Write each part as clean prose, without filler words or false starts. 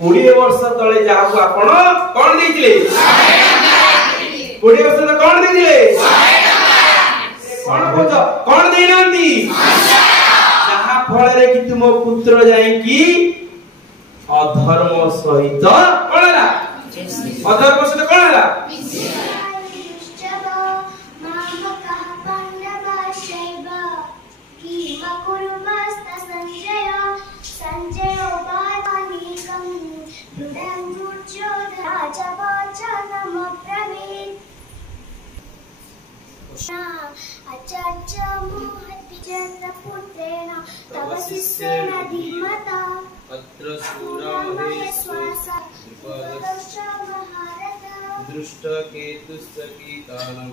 20 वर्ष तले जाऊ आपण कोन देथिले 20 वर्ष तले कोन देथिले कोन बोझ कोन देनांती जहा फल रे कि तुम पुत्र जाई कि अधर्म सहित कोन ला अधर्म सहित कोन ला दृष्ट केतुसकीतानं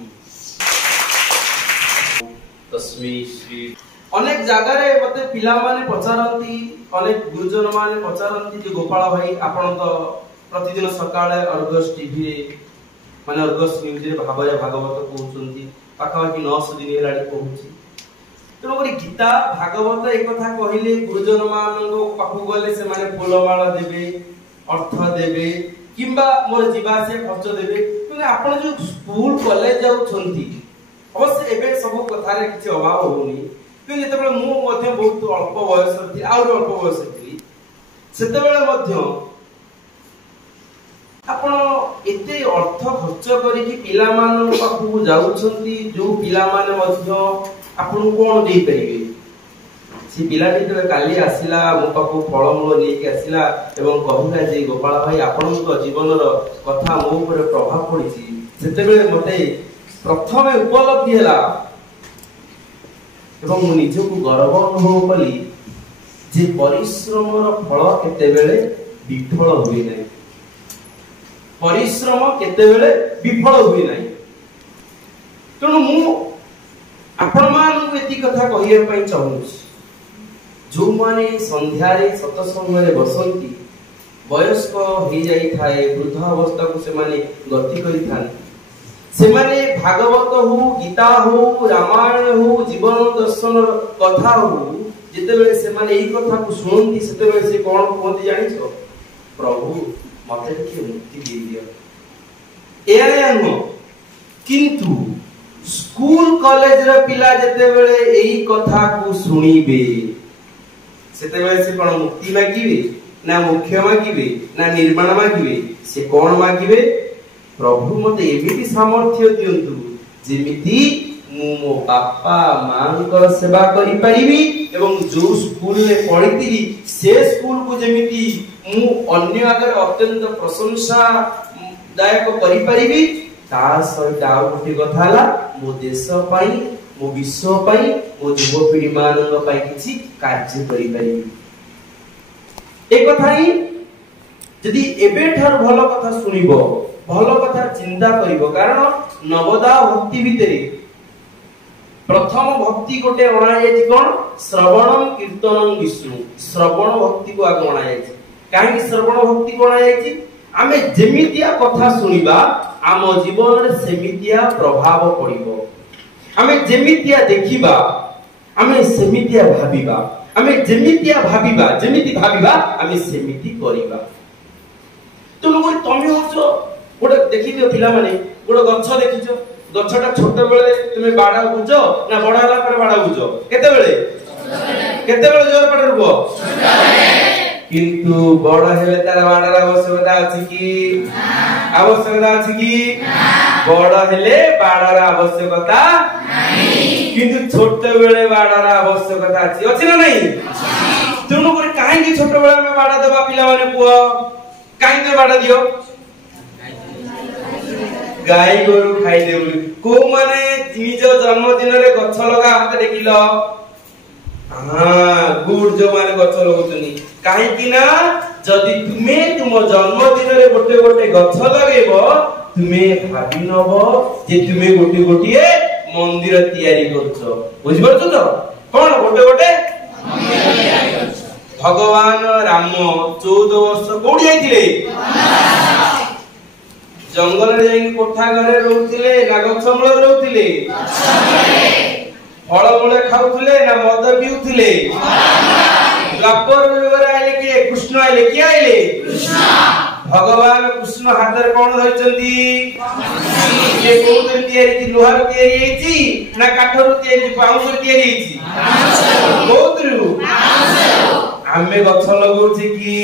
तस्मै श्री अनेक जगह रे मते पिला माने पचारंती अनेक गुरुजन माने पचारंती जे गोपाल भाई आपण तो प्रतिदिन सकाळे अर्गस टीवी रे माने अर्गस न्यूज रे भाबया भागवत कहउचंती पाखापाखि 900 दिन हेलाडी कहउची तेणु करी गीता भागवत एक कथा कहिले गुरुजन मानको पाखु गले से माने फूलमाला देबे अर्थ देबे किंबा मोर जीवा से खर्च देबे कि आपण जो स्कूल कॉलेज जाउछंती अवश्य एबे सब कथा रे किछ अभाव होनी कि जेतेबेले मु मध्ये बहुत अल्प बयस थी आउर अल्प बयस थी सेतेबेले मध्ये आपण एते अर्थ खर्च करी कि पिला मान पाखु जाउछंती जो पिला माने मध्ये आपण कोन देई परिबे सी पिलाटी तो काली आसिला मो पाखु फळमूल नै के आसिला एवं कहूला जे गोपाल भाई आपण को जीवन रो कथा मो ऊपर प्रभाव पड़िछि सेतेबेले मते प्रथमे उपलब्धि हला एवं मु निजको गर्व अनुभव कली जे परिश्रम रो फल केतेबेले विफल होई नै परिश्रम केतेबेले विफल होई नै तणु मु आपण मान एति कथा कहिया पई चाहू जो माने संध्या रे सतसंग रे बसंती वयस्क हो जाई थाए वृद्ध अवस्था को से माने गति करि थान से माने भागवत हो गीता हो रामायण हो जीवन दर्शन कथा हो जेते बेले से माने एई कथा को सुनंती सेते बेले से कोन कहती जानिछो प्रभु मते के मुक्ति दे दियो एया नो किंतु स्कूल कॉलेज रे पिला जेते बेले एई कथा को सुनिबे सेते बेले से कोन मुक्ति मागिबे ना मुख्य मागिबे ना निर्माण मागिबे से कोन मागिबे प्रभु मते एमिति सामर्थ्य दियंतु जेमिति मु मो बापा मांकर सेवा करि परिबी एवं जो स्कूल रे पढितिली से स्कूल को जेमिति मु अन्य आगे अत्यंत प्रशंसा दायक करि परिबी ता सहित आउ गोटे कथा हला मो देश पई मो विश्व पई मो युवपीढ़ी मानक पई किछि कार्य करि परिबी एक कथा ही यदि एबे ठार भलो कथा सुनिबो भलो कथा चिंता करिबो कारण नवदा भक्ति भितरे प्रथम भक्ति गोटे अणा जाय कोन श्रवणम कीर्तनम विष्णु श्रवण भक्ति को आगे अणा जाय काहे श्रवण भक्ति को अणा जाय आमे जेमितिया कथा सुनिबा आम जीवन रे सेमितिया प्रभाव पड़िबो आमे जेमितिया देखिबा आमे सेमितिया भाबिबा आमे जेमितिया भाबिबा जेमिति भाबिबा आमे सेमिति करिबा तो लोग तमे होचो गोटे देखि दियो पिला माने गोटे गछ देखिचो गछटा छोट बेले तुमे बाडा बुझो ना बडा हला पर बाडा बुझो केते बेले जोर पडर गो किंतु बड़ हेले तार बाडार आवश्यकता अछि कि आवश्यकता अछि कि बड़ हेले बाडार आवश्यकता नाही किंतु छोट बेले बाडार आवश्यकता अछि ना नहीं तुनु करे काहे कि छोट बेले में बाडा देबा पिला माने पुओ काहे के बाडा दियो गाय गोरु खाई देबुली को माने निज जन्मदिन रे गछ लगा हाथ देखिलो हां गुड जो माने गछ लगुचनी काहे कि ना जदी तुमे तुम जन्मदिन रे गोटे गोटे गछ लगेबो तुमे भाबी नबो जे तुमे गोटे गोटे मंदिर तयारी करछो बुझि परछो तो कोन गोटे गोटे मंदिर तयारी करछो भगवान राम 14 वर्ष कोडी आइथिले जंगल रे जाई कोठा घरे रहउथिले ना गछ मूल रहउथिले गछ मूले फल मूले खाउथिले ना मद पिउथिले द्वापर युग रे आइले के कृष्ण आइले के आइले कृष्ण भगवान कृष्ण हाथ रे कोन धरचंती ये कोन तैयारी लोहार तैयारी ना काठर तैयारी बाउंस तैयारी कोतरु आमे गछ लगौछि कि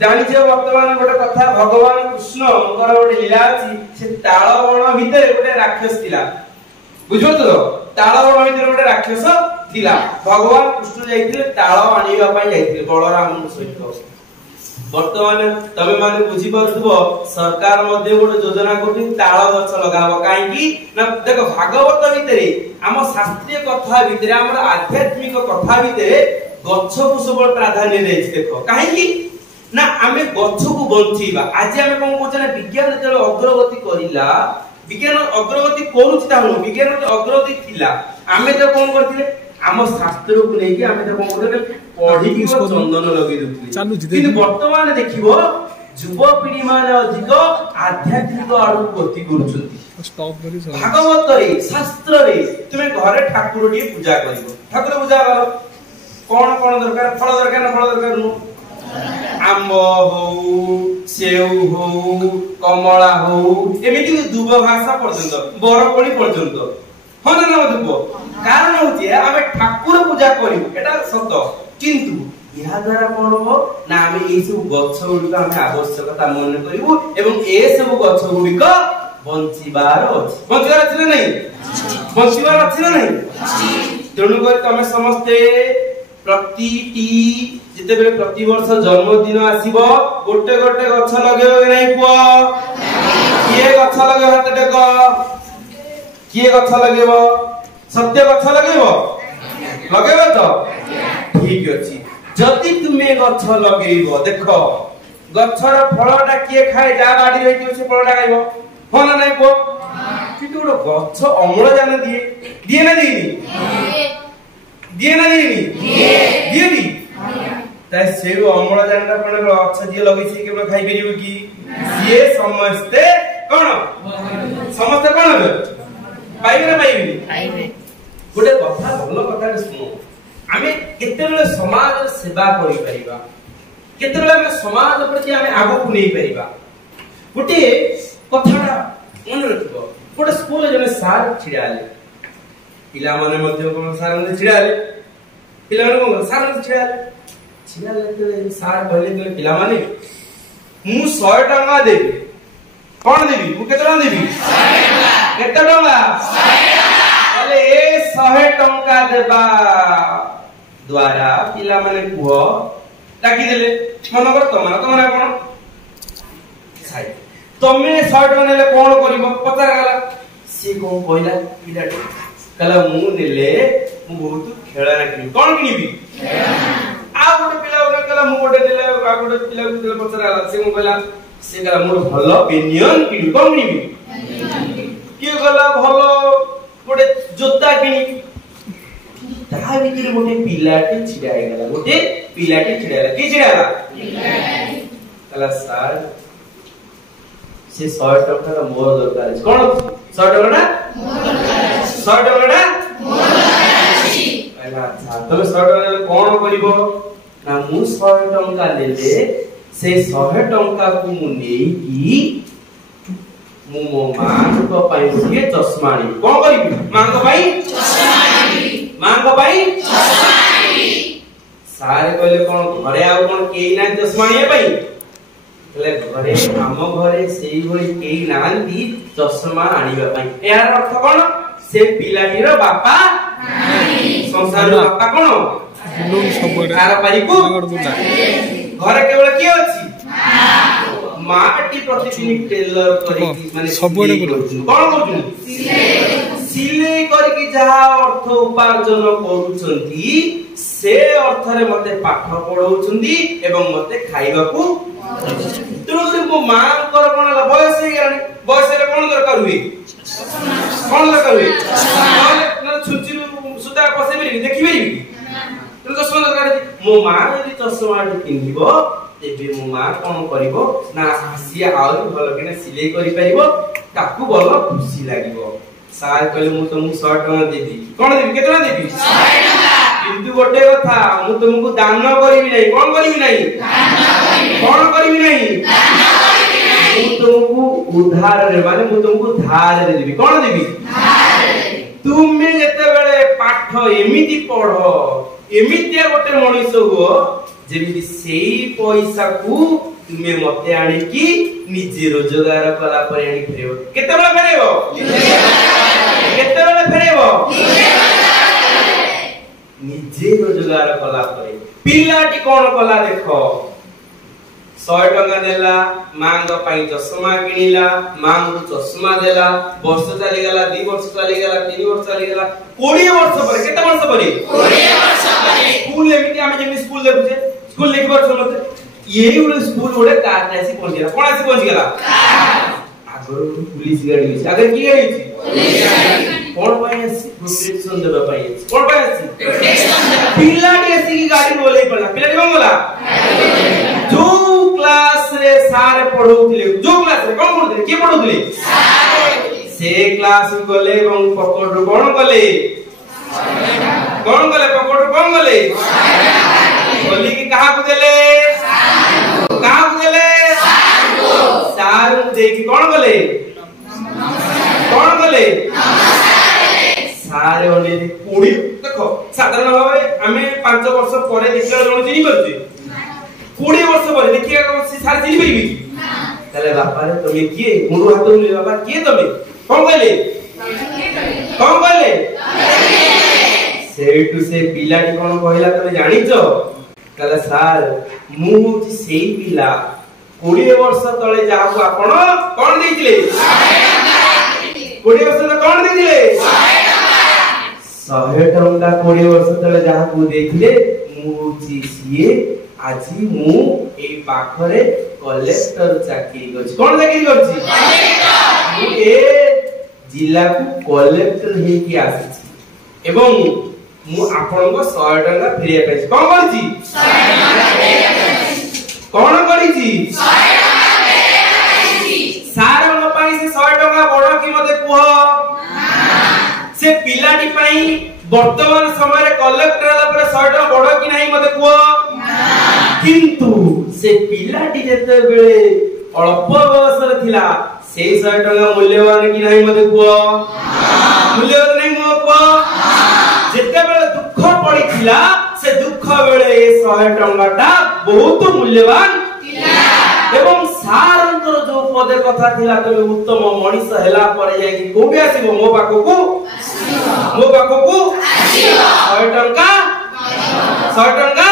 जानि जे वर्तमान गोटे कथा भगवान कृष्ण कर गोटे लीला अछि से ताळ बण भितर गोटे राक्षस थिला बुझो तो ताळ बण भितर गोटे राक्षस थिला भगवान कृष्ण जाइथिले ताळ आनिबा पई जाइथिले बलराम सहित वर्तमान तमे माने बुझी परथबो सरकार मध्ये गोटे योजना करथि ताळ गछ लगाबो काहे कि ना देखो भागवत भितरे हम शास्त्रीय कथा भितरे हमर आध्यात्मिक कथा भितरे गछ को सब प्राधान्य देछि देखो काहे कि ना आमे गछ को बंचीबा आज आमे कोन कोचना विज्ञान जल अग्रगति करिला विज्ञान अग्रगति करूछि ताहु विज्ञान अग्रगति थिला आमे तो कोन करथिले आम शास्त्र को लेके आमे तो कोन करथिले पढ़ी कि चंदन लगे दुथिले किंतु वर्तमान देखिबो युवा पीढ़ी माने अधिक आध्यात्मिक आडू गति करूछंती भागवत रे शास्त्र रे तुमे घरे ठाकुर डी पूजा करिवो ठाकुर पूजा करो कोन कोन दरकार फल दरकार ना फल दरकार नु आंब हो सेउ हो कमला हो एमिति दुब भाषा पर्यंत बरकोली पर्यंत हो ना ना दुब कारण होती है आमे ठाकुर पूजा करिवो एटा सत किंतु या द्वारा कोन हो ना आमे ए सब गछ गुडी आमे आवश्यकता मन करिवो एवं ए सब गछ गुडी को बंचिबार अछि ना नहीं बंचिबार अछि ना नहीं तेणु कर तमे समस्ते प्रतिटी जिते बेले प्रति वर्ष जन्मदिन आसीबो गोटे गोटे गछ लगेबो कि नहीं पुआ किए गछ लगेबो हाथ टेको किए गछ लगेबो सत्य गछ लगेबो लगेबो तो ठीक अछि जति तुमे गछ लगेबो देखो गछर फलटा किए खाए जा बाडी रहितो से फलटा खाइबो हो ना नहीं पुआ किंतु गोटे गछ अम्लजान दिए ना दिए ना दिए नी ताई सेउ अम्लजानटा कोन गछ दिए लगै छी केबो खाइ परिबो कि सिए समस्ते कोन समस्ते कोन पाइबे ना पाइबे गोटे कथा भलो कथा सुनो आमे केते बेले समाज सेवा करि परिबा केते बेले आमे समाज प्रति आमे आगो को नै परिबा गोटे कथाटा मन रखिबो गोटे स्कूल जने सार छिडाले पिला माने मध्ये कोन सार मध्ये छिडाले पिला माने कोन सार मध्ये छिडाले तो सार कहले कि पिला माने मु 100 टका देबी कोन देबी मु केते टका देबी 100 टका केते टका 100 टका अले ए 100 टका देबा द्वारा पिला माने कुहो टाकी देले मन कर तो माने कोन साइ तमे 100 टका नेले कोन करिवो पचार गला से कोन कहला पिला कला मु नेले मु बहुत खेळना किनि कोन किनिबी खेळना आ गोटे पिला ओने कला मु गोटे देले आ गोटे पिला को देले पचरा आला से मु कहला से कला मोर भलो बेनियन किनि कोन किनिबी के गला भलो गोटे जोता किनि ता भीतर गोटे पिलाटे छिडाई गला गोटे पिलाटे छिडाला की छिडाला पिलाटे कला सर से 100 टका मोर दरकार अछि कोन 100 टका मोर दरकार अछि 100 टका मोर दरकार अछि कहला अच्छा तमे 100 टका कोन करिवो ना मु 100 टका लेले से 100 टका को मु नेई की मु मो मां को पई से चश्माणी कोन करिवि मां को पई चश्माणी मां को पई चश्माणी सारे कहले कोन घरे आ कोन केई ना चश्माणी पई ले घरे हम घरे सेई होई केई नांदी चश्मा आनिबा पई यार अर्थ कोन से पिलाटीर बापा नाही संसार बापा कोन लोग सबडे आर पारिकु घरे केवल के अछि माटी प्रतिदिन टेलर करी माने सबडे कोन करछु सिलाई करी जहा अर्थ उपार्जन करूछंती से अर्थ रे मते पाठ पढौछंती एवं मते खाइबा को तुरंत मो मां कर कोन बयस हे गनी बयस रे कोन दरकार हुई कोन दरकार हुई न छुची सुता पसे बेरी देखि बेरी तुरंत चश्मा दरकार मो मां यदि चश्मा किनिबो तेबे मो मां कोन करिवो ना हसिया आउर भलो केने सिलाई करि परिबो ताकू भलो खुशी लागिवो सार कहले मु तुमु 100 टका देबी कोन देबी केतना देबी 100 टका किंतु गोटे कथा मु तुमको दान करिवि नै कोन करिवि नै दान करिवि कोन करिवि नै उधार रे माने मु तुमको धार रे देबी कोन देबी तुमे जते बेले पाठ एमिति पढो एमिति गोटे मनुष्य हो जेमिति सेही पैसा को तुमे मते आनी की निजे रोजगार कला पर आनी फेरेबो केते बेले फेरेबो केते बेले फेरेबो निजे रोजगार कला पर पिलाटी कोन कला देखो 100 टका देला मांग पाई चश्मा किनिला मांग चश्मा देला वर्ष चली गेला 2 वर्ष चली गेला 3 वर्ष चली गेला 20 वर्ष पर केते वर्ष पर 20 वर्ष पर स्कूल एमिति आमे जेमि स्कूल देखुचे स्कूल लेखि वर्ष मते एही उले स्कूल ओडे कार आसी पहुंच गेला कोन आसी पहुंच गेला आगर पुलिस गाड़ी होई आगर की गाड़ी होई पुलिस गाड़ी कोन पाई आसी प्रोटेक्शन देबा पाई कोन पाई आसी प्रोटेक्शन देबा पिलाटी आसी की गाड़ी बोले पडला पिलाटी कोन बोला जो क्लास रे सारे पढौथिले जो क्लास रे कोन पढौथिले के पढौथिले सारे से क्लास गले এবং पकड़ कोन गले पकड़ कोन गले बोली कि कहा को देले कहा को देले सारू देखि कोन गले सारे ओने कोडी देखो साधारण भाबे हमें 5 वर्ष परे देखला जण चिनी परछी 20 वर्ष पर देखिए से सारे चिनी परिबी तले बापा रे तुम किए मुंडू हाथ ले बाबा किए तुम कोन कहले सेठू से पिलाटी कोन कहला तमे जानि छ कहला सर मु होची सेही पिला 20 वर्ष तळे जाहु आपण कोन देइथिले 20 वर्ष तळे कोन देइथिले 100 टका 20 वर्ष तळे जाहु देइथिले मु होची सिए আজি মু এই পাখরে কলেক্টর চাকরি করছি কোন চাকরি করছি কলেক্টর এ জিলা কো কলেক্টর হে কি আসছি এবং মু আপনক 100 টাকা ফেরিয়া পাইছি কোন করছি 100 টাকা ফেরিয়া পাইছি কোন করিছি 100 টাকা ফেরিয়া পাইছি সার ন পাই সে 100 টাকা বড় কি মতে কুহ না সে পিলাটি পাই বর্তমান সময়ে কলেক্টর হলা পরে 100 টাকা বড় কি নাই মতে কুহ किंतु से पिलाटी जते बेले अल्प बयस रे थिला से 100 टका मूल्यवान कि नाही मते को मूल्यवान नाही मो को जते बेले दुख पड़ी थिला से दुख बेले 100 टकाटा बहुत मूल्यवान थिला एवं सारंतर जो पदे कथा थिला तमे उत्तम मनीष हेला पर जाय कि कोबे आसीबो मो पाखकू आसीबो 100 टका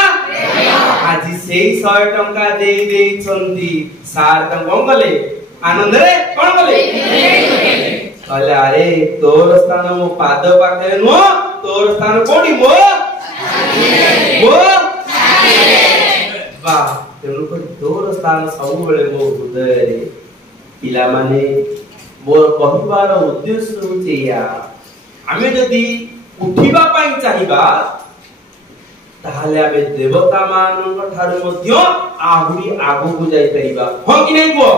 আজি সেই 100 टका देई देई छंती सार त कोन गले आनंद रे कोन गले कहले अरे तोर स्थान मो पाद पाखे नो तोर स्थान कोडी मो वाह तेनु को तोर स्थान सब बेले मो हृदय रे पिला माने मोर कहबार उद्देश्य होचे या आमे जदी उठिबा पाई चाहिबा ताहले आबे देवता मानन ठार मध्य आहुरी आगु को जाई परिबा हो कि नै को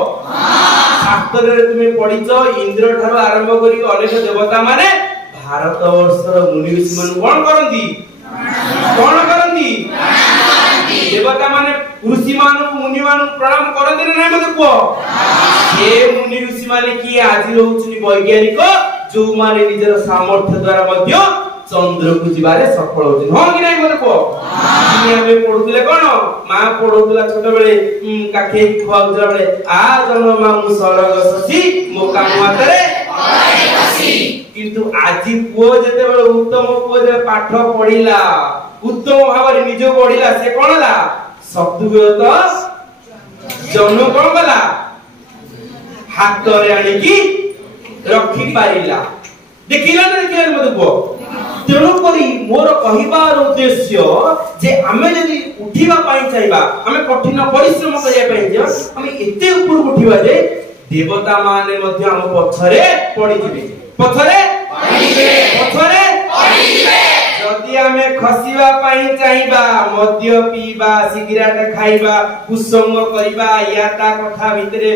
शास्त्र रे तुमे पढिचो इंद्र ठार आरंभ करी अनेक देवता माने भारत वर्षर मुनि ऋषि मन कोन करंती देवता माने ऋषि मान मुनि मान प्रणाम करंती नै मते को ए मुनि ऋषि माने की आज रहउछनी वैज्ञानिक जो माने निजर सामर्थ्य द्वारा मध्य चंद्र को जिबारे सफल होछि हो कि नै मते को हमें पढुतले कोन मां पढुतला छोट बेले काखे खुआउतला बेले आ जन्म मामु सरग ससी मो काम मातरे अरे बसी किंतु आजि पुओ जते बेले उत्तम पुओ जे पाठ पढिला उत्तम भाबरे निज पढिला से कोनला सत्तुगत जन्म कोन गला हाथ रे आनी की रखी पारिला देखिला मते को तेणु करी मोर कहिबार उद्देश्य जे आमे जदी उठिबा पाई चाहिबा आमे कठिन परिश्रम करिया पाई जे आमे एते ऊपर उठिबा जे देवता माने मध्ये हम पछरे पड़ी जिवे पछरे पड़ी जिवे जदी आमे खसिबा पाई चाहिबा मद्य पीबा सिगरेट खाइबा कुसंग करिबा याता कथा भितरे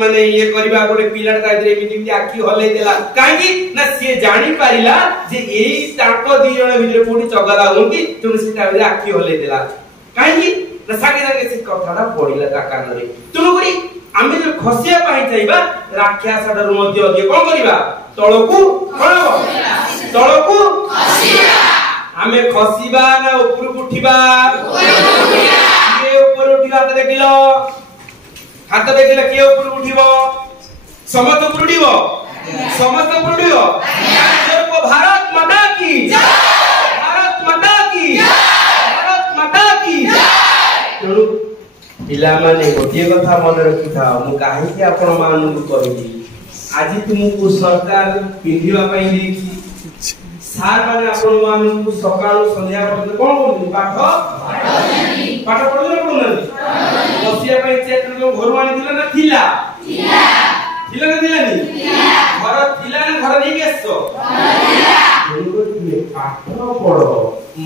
माने ये करिबा गोटे पिलार ताइरे मिटिंग आखी हलै देला काहे ना से जानि पारिला जे एई ताको दी जण भितरे कोठी चगला होंती तुम से ताइरे आखी हलै देला काहे ना सागे सागे से कथाटा पडिला ता कान रे तुनु करी आमे जो खसिया पाई चाहिबा राक्षस ठारू मध्ये अधिक कोन करिबा तळकू कोन हो तळकू खसिबा आमे खसिबा ना ऊपर उठिबा के ऊपर उठिबा त देखिलो हाथ देखिले के ऊपर उठिबो समस्त ऊपर उठिबो समस्त ऊपर उठिबो जय भारत माता की जय भारत माता की जय भारत माता की जय पिला माने गोटे कथा मन रखि था मु काहे के आपण मानु कहिली आज तुमको सरकार पिंधिबा पई देछि सार माने आपण मानु सकाळ संध्या पर्यंत कोन करथि पाठ पाठ पढले कोन बसिया पई चेट घर आनी दिला ना थिला थिला ना दिलानी घर थिला ना घर नहीं गेसो पाठ पढ़ो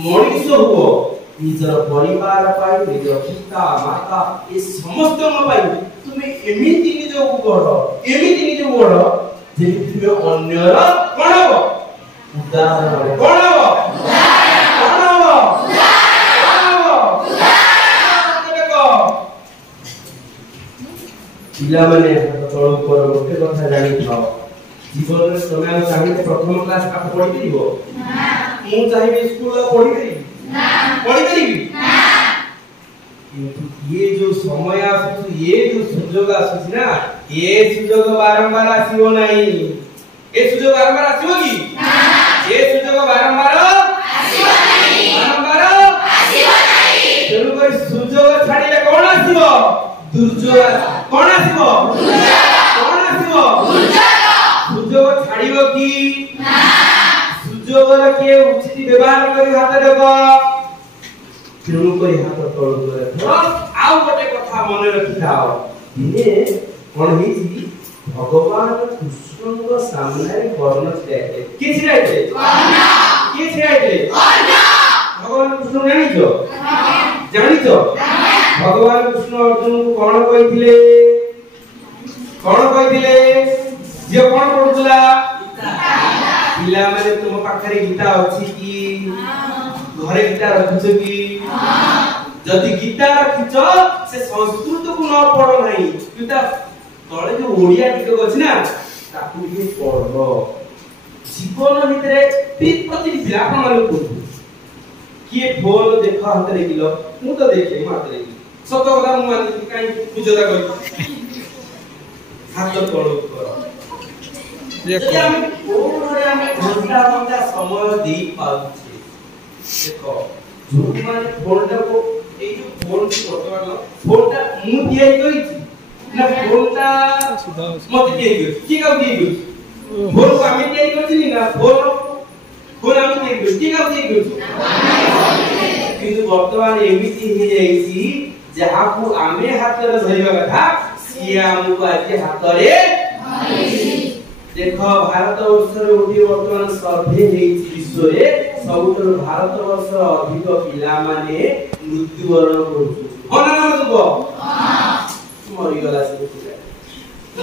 मनीष हो निजर परिवार पाई निजर पिता माता ए समस्त न पाई तुमे एमिति निज गढ़ एमिति निज गढ़ जे तुमे अन्यर कोन हो उदाहरण कोन हो कोन हो देखो पिला माने तळ ऊपर गोटे कथा जानि थाओ जीवन रे समय चाहिए प्रथम क्लास पाठ पढ़ी दिबो ना मु चाहिए स्कूल पढ़ी करी पढ़ी करी ये जो समय आसु ये जो सुजोग आसु ना ये सुजोग बारंबार आसीबो नाही ए सुजोग बारंबार आसीबो की ना ये सुजोग बारंबार आसीबो नाही बारंबार आसीबो नाही तेनु कोई सुजोग छाडीले कोन आसीबो दुर्जोग कोन आसीबो दुर्जोग कोन आसीबो दुर्जोग सुजोग छाडीबो की ना सुजोगर के उचित व्यवहार करी हाथ देबो तेनु कोई हाथ तळ करे आउ गोटे कथा मन रखि थाओ दिने कोन हिची भगवान कृष्णଙ୍କ सामने कर्ण छाइते के छाइते कर्ण के छाइते कर्ण भगवान कृष्ण जानिछो भगवान कृष्ण अर्जुन को कोन कहिथिले जे कोन पढुला पिला माने तुम पाखरे गीता अछि की घरे गीता रखिछो की जदि गीता रखिछो से संस्कृत को न पढ़ो नाही गीता तळे जो ओडिया टिक अछि ना ताकू भी पढ़ो जीवन भितरे प्रति व्यापन माने को किए फोन देखा हतरे किलो मु तो देखे मात्रे सत कथा मु माने काई पूजदा करी हाथ तळ करो देखो हम ओरे हम घंटा समय दे पाउछे देखो जो माने फोनटा को ए जो फोन की फोनटा मु दिए गई ना फोनटा मत दिए गई की का दिए गई फोन को हम दिए गई ना फोन हम दिए गई की का दिए गई किंतु वर्तमान एमिति हे जाईसी जहा को आमे हाथ रे धरिबा कथा सिया हमको आज हाथ रे देखो भारत वर्ष रे ओडी वर्तमान सर्वे हेई विश्व रे सबुतर भारत वर्ष अधिक पिला माने मृत्यु वरण करछु होना ना दुबो हां मरि गला से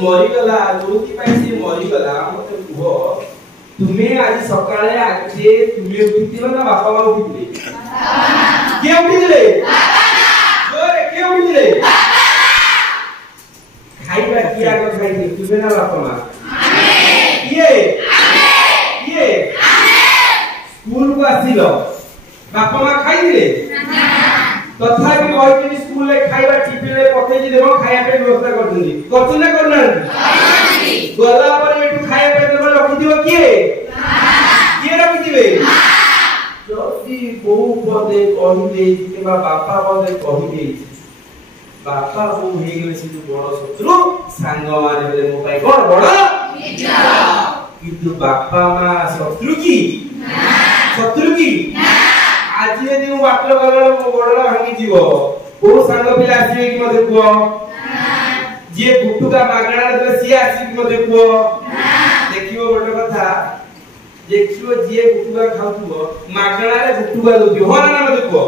मरि गला जोति पाई से मरि गला मते कुहो तुमे आज सकाळे आजे तुमे उठितिलो ना बापा मा उठितिले के उठितिले जोरे के उठितिले खाइबा की आग खाइले तुमे ना बापा मा ये स्कूल को आसिलो बापा मा खाई दिले तथापि कहते स्कूल ले खाइबा टिफिन ले पठे जे देबो खाया पे व्यवस्था कर दिली करछु ना करना गला पर एटू खाया पे देबो रखि दिबो के रखि दिबे जदी बहु पदे कहि दे कि बापा पदे कहि दे बापा को हे गेले से बड़ शत्रु सांग माने बेले मो पाई कोन बड़ मित्र किंतु बापा मा शत्रु की ना शत्रु की ना आज यदि मु बाटर गला मो बड़ला भांगी जीवो को सांग पिला आसी कि मते को ना जे गुटुका मागणा दे सी आसी कि मते को ना देखिबो बड़ कथा देखिबो जे गुटुका खाउथबो मागणा रे गुटुका दोती हो ना मते को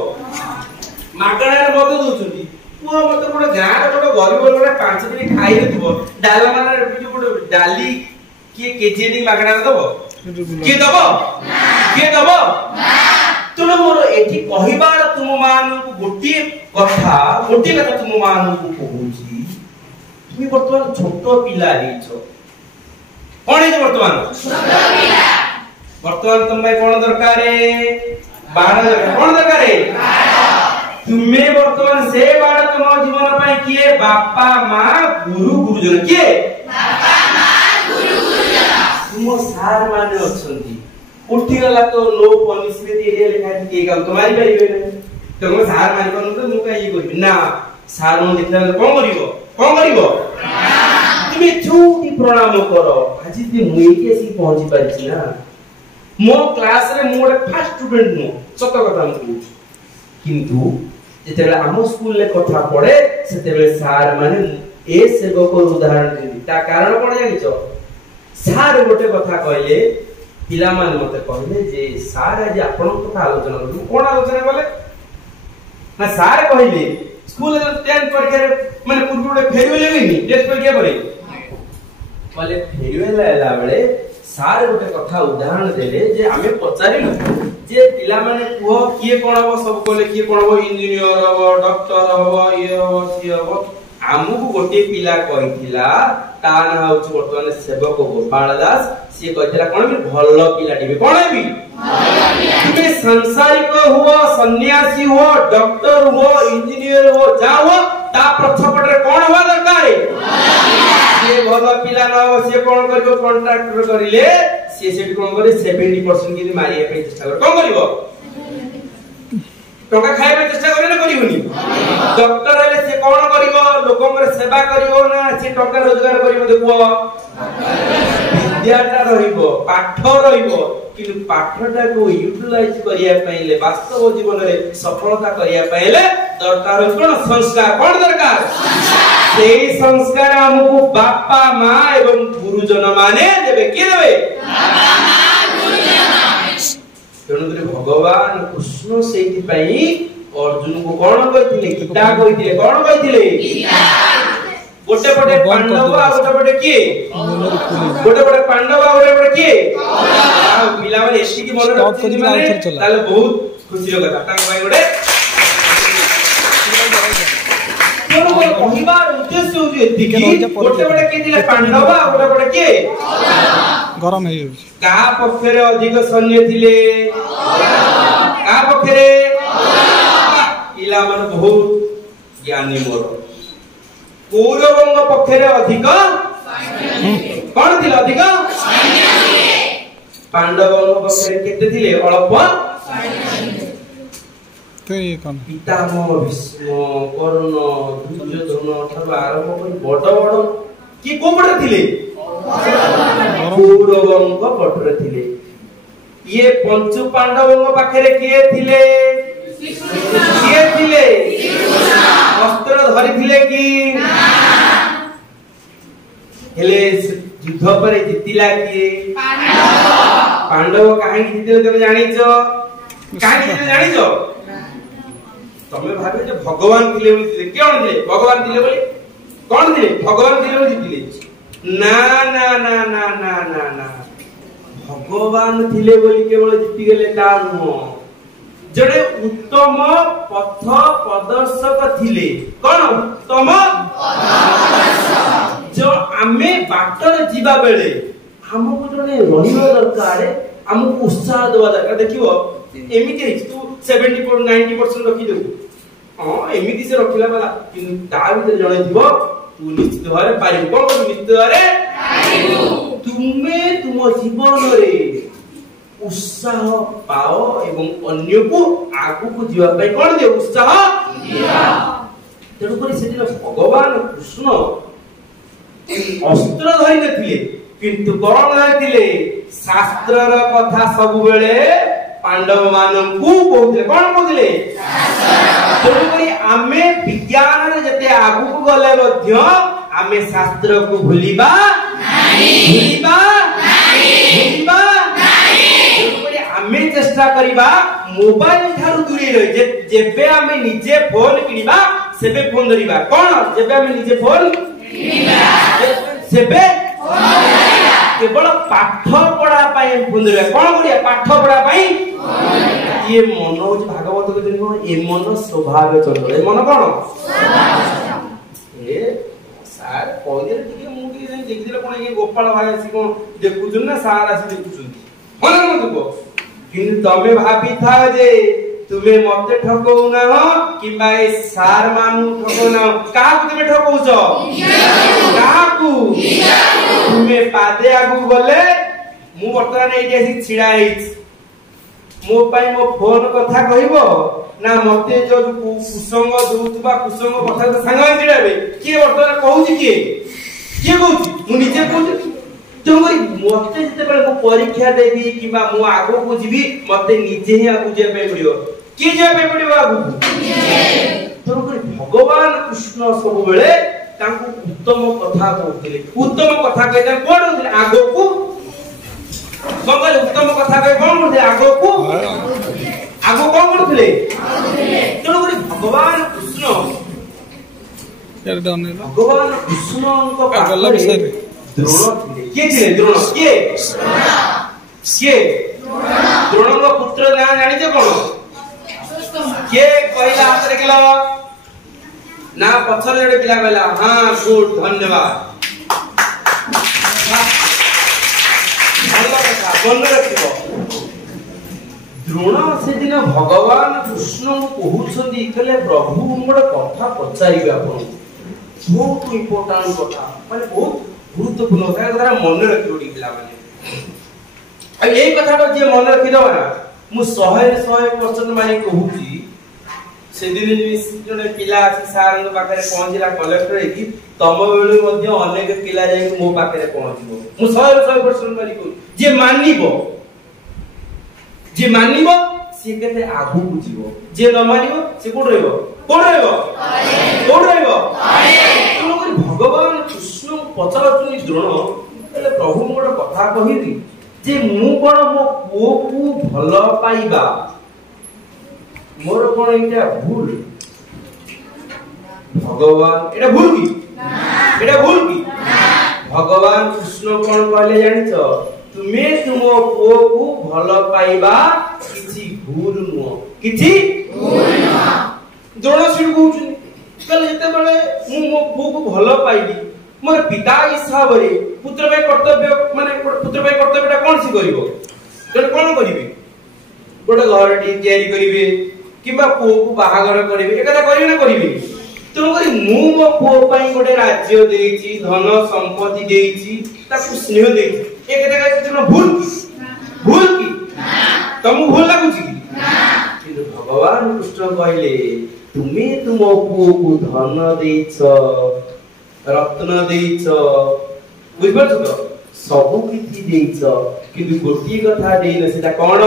मागणा रे मते दोचुती को मते बड़ गां रे बड़ गरीब लोक 5 दिन खाइ देथबो डाला माने जो बड़ डाली के केजी डी मागणा दबो के दबो ना के दबो ना तुम मोर एठी कहिबार तुम मान को गोटी कथा तुम मान को कहूची তুমি বর্তমান ছোট পিলা ହେଇଛ কোন ହେଇଛ বর্তমান ছোট পিলা বর্তমান তুমি কোন দরকার বাড় কোন দরকার তুমি বর্তমান সে বাড় তোমার জীবন পাই কিয়ে বাপা মা গুরু গুরুজন কিয়ে বাপা মা গুরু গুরুজন तुम सार माने अछंती उठी गला तो नो पनिशमेंट एरिया लेखा के काम तुम्हारी परिबे नै तो हम सार माने कोन तो मु काई करबी ना सार न देखला कोन करिवो तुम छूटी प्रणाम करो आज ती मु एके सी पहुंची पाछि ना मो क्लास रे मु एक फर्स्ट स्टूडेंट नो सत कथा मु किंतु जेतेबेला हम स्कूल ले कथा पड़े सेतेबेले सार माने ए सेवक उदाहरण देबी ता कारण कोन जानिचो सार गोटे कथा कहले पिला मान मते कहले जे सार आज आपन कथा आलोचना करू कोन आलोचना कले ना सार कहले स्कूल 10 परीक्षा माने पूर्व फेरवेल लेनी टेस्ट परीक्षा करे कहले फेरवेल आला बेले सार गोटे कथा उदाहरण देले जे आमे पचारिलु जे पिला माने कुह किए कोन हो सब कहले किए कोन हो इंजीनियर हो डॉक्टर हो ये हो सी हो आमुको गोटे पिला कहिथिला ता ना होछ वर्तमान सेवक गोपाल दास से कहिथिला कोन भी भलो पिला टिबे कोन भी भलो पिला तुमे संसारिक हुओ सन्यासी हो डॉक्टर हो इंजीनियर हो जाओ ता प्रथपट रे कोन होवा दरकार से भलो पिला न हो से कोन करियो कॉन्ट्रैक्टर करिले से कोन करे 70% के मारिया पे चेष्टा कर कोन करिवो टका खाइबे चेष्टा करे ना करिवनी डॉक्टर हेले से कोन करिवो लोकंकर सेवा करिवो ना से टका रोजगार करिवो देखो विद्याटा रहिबो पाठ रहिबो किंतु पाठटा को यूटिलाइज करिया पइले वास्तव जीवन रे सफलता करिया पइले दरकार कोन संस्कार कोन दरकार सेही संस्कार हमकु बापा मां एवं गुरुजन माने देबे के देबे बापा मां गुरुजन तेणुकरी भगवान कृष्ण सेठी पई अर्जुन को कोन कहिथिले गीता कहिथिले कोन कहिथिले गीता गोटे पटे पांडव आ गोटे पटे किए गोटे पटे पांडव आ गोटे पटे किए आ पिला माने एसी की मन रखि माने ताले बहुत खुशी रो कथा तांग भाई गोटे तो कहिबार उद्देश्य होय एतिकी गोटे पटे के दिले पांडव आ गोटे पटे किए गरम है का पक्षरे अधिक सैन्य थिले का पक्षरे इला मन बहुत ज्ञानी मोर कौरवंग पक्षरे अधिक कोन थिले अधिक पांडवंग पक्षरे केते थिले अल्प ते कोन पितामह भीष्म कर्ण दुर्योधन ठार आरंभ कर बड़ बड़ की कोपड़ थिले कौरवंग पटरे थिले ये पंचु पांडवंग पाखरे किए थिले किए थिले अस्त्र धरि थिले कि हेले युद्ध पर जितिला किए पांडव काहे जितिले तमे जानिचो काहे जितिले जानिचो तमे भाबे जे भगवान थिले बोली थिले कोन थिले भगवान थिले बोली कोन थिले भगवान थिले बोली जितिले ना ना ना ना ना ना ना भगवान थिले बोली केवल जिति गेले ता नुह जड़े उत्तम पथ प्रदर्शक थिले कोन उत्तम जो आमे बाटर जीवा बेले हमको जने रहिबा दरकार हमको उत्साह देवा दरकार देखिबो एमिति तू 70% 90% रखि देबो हां एमिति से रखिला वाला किन ता भीतर जणे थिबो तू निश्चित भारे पारिबो कोन निश्चित भारे पारिबो तुमे तुम जीवन रे उत्साह पाओ एवं अन्य को आगु को जीवा पई कोन दे उत्साह दिया तेनु करी सेदिन भगवान कृष्ण अस्त्र धरि नथिले किंतु कोन धरिथिले शास्त्र र कथा सब बेले पांडव माननकु कहथिले कोन कहथिले शास्त्र तेनु करी आमे विज्ञान रे जते आगु को गले मध्य आमे शास्त्र को भूलिबा नाही भूलिबा नाही आमे चेष्टा करिबा मोबाइल थारु दूरी रहि जेबे आमे निजे फोन किनिबा सेबे फोन धरिबा कोन जेबे आमे निजे फोन किनिबा सेबे फोन धरिबा केवल पाठ पढ़ा पाई फोन धरिबा कोन करिया पाठ पढ़ा पाई ये मन हो भागवत के दिन ए मन स्वभाव चंद्र ए मन कोन स्वभाव ए ସାର୍ କହିଦେଲେ ଟିକେ ମୁଁ ଟିକେ ଦେଖିଦେଲେ କଣ ଇଏ ଗୋପାଳ ଭାଇ ଆସି କଣ ଦେଖୁଛନ୍ତି ନା ସାର୍ ଆସି ଦେଖୁଛନ୍ତି ମନେ ମତେ କିନ୍ତୁ ତମେ ଭାବିଥାଅ ଯେ ତୁମେ ମତେ ଠକଉନା କିମ୍ବା ଏ ସାର୍ ମାନଙ୍କୁ ଠକଉନା କାହାକୁ ତୁମେ ଠକଉଛ କାହାକୁ ତୁମେ ପାଦେ ଆଗକୁ ଗଲେ ମୁଁ ବର୍ତ୍ତମାନ ଏଇଠି ଆସି ଛିଡା ହେଇଛି ମୋ ପାଇଁ ମୋ ଫୋନ କଥା କହିବ ନା ମତେ ଯୋଉ କୁସଙ୍ଗ ଦଉଥିବା କୁସଙ୍ଗ କଥା ସାଙ୍ଗ ଛିଡା ହେବେ କିଏ ବର୍ତ୍ତମାନ କହୁଛି କିଏ କହୁଛି ମୁଁ ନିଜେ କହୁଛି ତେଣୁକରି ମତେ ଯେତେବେଳେ ମୁଁ ପରୀକ୍ଷା ଦେବି କିମ୍ବା ମୁଁ ଆଗକୁ ଯିବି ମତେ ନିଜେ ହିଁ ଆଗକୁ ଯିବା ପାଇଁ ପଡିବ କିଏ ଯିବା ପାଇଁ ପଡିବ ଆଗକୁ ତେଣୁକରି ଭଗବାନ କୃଷ୍ଣ ସବୁବେଳେ ତାଙ୍କୁ ଉତ୍ତମ କଥା କହୁଥିଲେ ଉତ୍ତମ କଥା କହିଲେ କଣ କହୁଥିଲେ ଆଗକୁ କଣ କହିଲେ ଉତ୍ତମ କଥା କହି କଣ କରୁଥିଲେ ଆଗକୁ କଣ କରୁଥିଲେ ତେଣୁକରି ଭଗବାନ କୃଷ୍ଣଙ୍କ ପାଖରେ ଦ୍ରୋଣ ଥିଲେ କିଏ ଥିଲେ ଦ୍ରୋଣ କିଏ ଦ୍ରୋଣଙ୍କ ପୁତ୍ର ନାଁ ଜାଣିଛ କଣ କିଏ କହିଲା ହାତ ଦେଖିଲ ନା ପଛରେ ଗୋଟେ ପିଲା କହିଲା ହଁ ଗୁଡ ଧନ୍ୟବାଦ ମନେ ରଖିବ ଦ୍ରୋଣ ସେଦିନ ଭଗବାନ କୃଷ୍ଣଙ୍କୁ କହୁଛନ୍ତି କହିଲେ ପ୍ରଭୁ ମୁଁ ଗୋଟେ କଥା ପଚାରିବି ଆପଣଙ୍କୁ ବହୁତ ଇମ୍ପୋର୍ଟାଣ୍ଟ କଥା ମାନେ ବହୁତ ଗୁରୁତ୍ୱପୂର୍ଣ୍ଣ କଥା ମନେ ରଖିବ ଟିକେ ପିଲାମାନେ ଆଉ ଏଇ କଥାଟା ଯିଏ ମନେ ରଖିଦବ ନା ମୁଁ 100% ମାନି କହୁଛି ସେଦିନ ଜଣେ ପିଲା ଆସି ସାରଙ୍କ ପାଖରେ ପହଞ୍ଚିଲା କଲେକ୍ଟର ହେଇକି ତମ ବେଳୁ ମଧ୍ୟ ଅନେକ ପିଲା ଯାଇକି ମୋ ପାଖରେ ପହଞ୍ଚିବ ମୁଁ 100% ମାନି କହୁଛି ଯିଏ ମାନିବ ସିଏ କେତେ ଆଗକୁ ଯିବ ଯିଏ ନ ମାନିବ ସିଏ କୋଉଠି ରହିବ ତେଣୁକରି ଭଗବାନ କୃଷ୍ଣ ପଚାରୁଛନ୍ତି ଦ୍ରୋଣ ହେଲେ ପ୍ରଭୁ ମୁଁ ଗୋଟେ କଥା କହିବି ଯେ ମୁଁ କଣ ମୋ ପୁଅକୁ ଭଲ ପାଇବା ମୋର କଣ ଏଇଟା ଭୁଲ ଭଗବାନ ଏଇଟା ଭୁଲ କି ଭଗବାନ କୃଷ୍ଣ କଣ କହିଲେ ଜାଣିଛ ତୁମେ ତୁମ ପୁଅକୁ ଭଲ ପାଇବା କିଛି ଭୁଲ ନୁହଁ ଦ୍ରୋଣ ସେଠୁ କହୁଛନ୍ତି କହିଲେ ଯେତେବେଳେ ମୁଁ ମୋ ପୁଅକୁ ଭଲ ପାଇବି ମୋର ପିତା ହିସାବରେ ପୁତ୍ର ପାଇଁ କର୍ତ୍ତବ୍ୟଟା କଣ ସେ କରିବ କଣ କରିବେ ଗୋଟେ ଘରଟି ତିଆରି କରିବେ କିମ୍ବା ପୁଅକୁ ବାହାଘର କରିବେ ଏକଥା କରିବେ ନା କରିବେନି ତେଣୁକରି ମୁଁ ମୋ ପୁଅ ପାଇଁ ଗୋଟେ ରାଜ୍ୟ ଦେଇଛି ଧନ ସମ୍ପତ୍ତି ଦେଇଛି ତାକୁ ସ୍ନେହ ଦେଇଛି ଏ କଥା ଭୁଲ କି ତମକୁ ଭୁଲ ଲାଗୁଛି କି କିନ୍ତୁ ଭଗବାନ କୃଷ୍ଣ କହିଲେ ତୁମେ ତୁମ ପୁଅକୁ ଧନ ଦେଇଛ ରତ୍ନ ଦେଇଛ ବୁଝିପାରୁଛ ତ ସବୁ କିଛି ଦେଇଛ କିନ୍ତୁ ଗୋଟିଏ କଥା ଦେଇନ ସେଟା କଣ